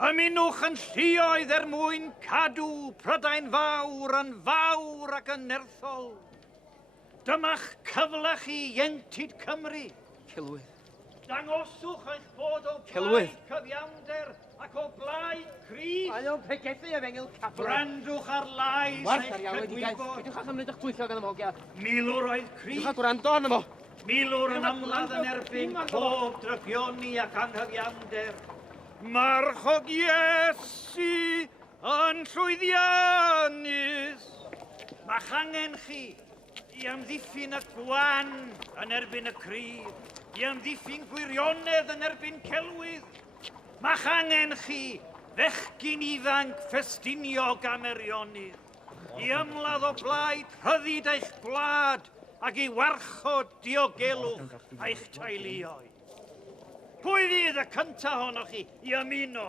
Ymunwch yn lluoedd mwyn cadw Prydain fawr ac yn nerthol. Dyma'ch cyfle chi ieuenctid Cymru. Cilwydd. Dangoswch eich bod o Celwydd. blaid cyfiawnder ac o blaid cryf. Mae o'n pregethu a fengil capel. Brandwch ar lais Warth eich ar iawn wedi gael. cydwybod. Peidiwch â chymryd eich gweithio gan ymhogiad. Milwr oedd Peidiwch cryf. â gwrando arno fo. Milwr yn ymladd yn erbyn pob drygioni ac anghyfiawnder. Marchog Iesu yn llwyddiannus. Ma'ch angen chi i amddiffyn y gwan yn erbyn y cryf, i amddiffyn gwirionedd yn erbyn celwydd. Ma'ch angen chi fechgyn ifanc ffestiniog am erionydd, i ymladd o blaid rhyddid eich gwlad ac i warchod diogelwch eich teuluoedd. Pwy fydd y cyntaf ohonoch chi i ymuno?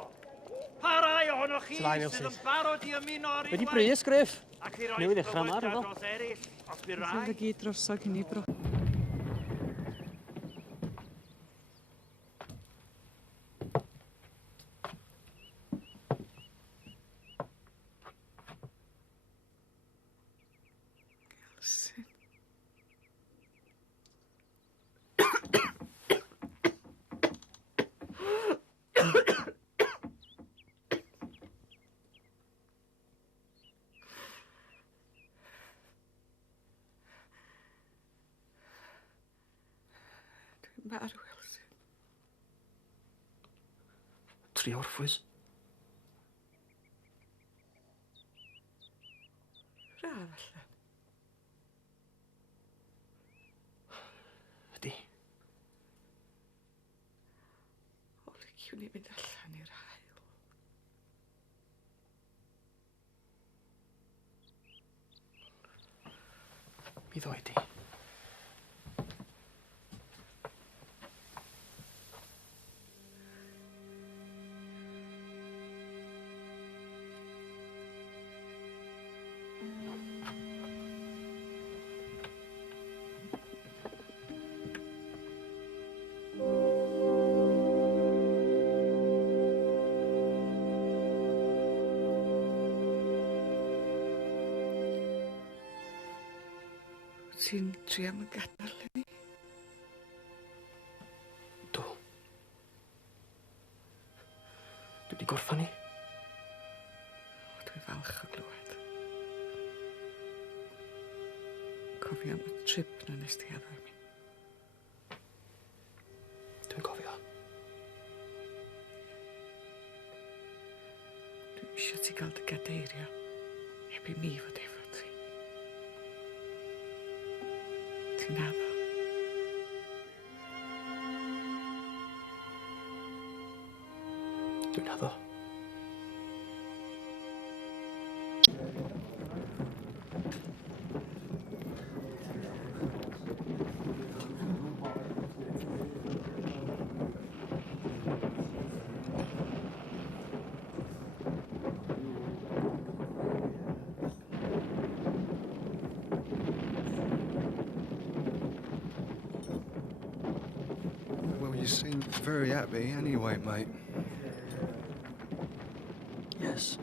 Pa rai ohonoch chi sydd yn barod i ymuno ar Wedi brys, Griff. ac i roi Newydd ddechrau yma, bywydau efo. dros eraill, os bu Fydd rai? y gyd drosog hynny, bro. Gelsin. Dwi'n marw, Elsin. Tri orffwys. Braf allan. Ydi. O, liciwn ni fynd allan i'r hael. Mi ddoi di. Ti'n trio am y gadael i ni? Do. Dwi wedi gorffan ni. O, dwi'n falch o glywed. Cofio am y trip na nes ti efo mi. Dwi'n cofio. Dwi'n eisiau ti gael dy gadeirio heb i mi fod efo ti. Ti'n addo? Dwi'n addo. Well, you seem very happy anyway, mate. Yes.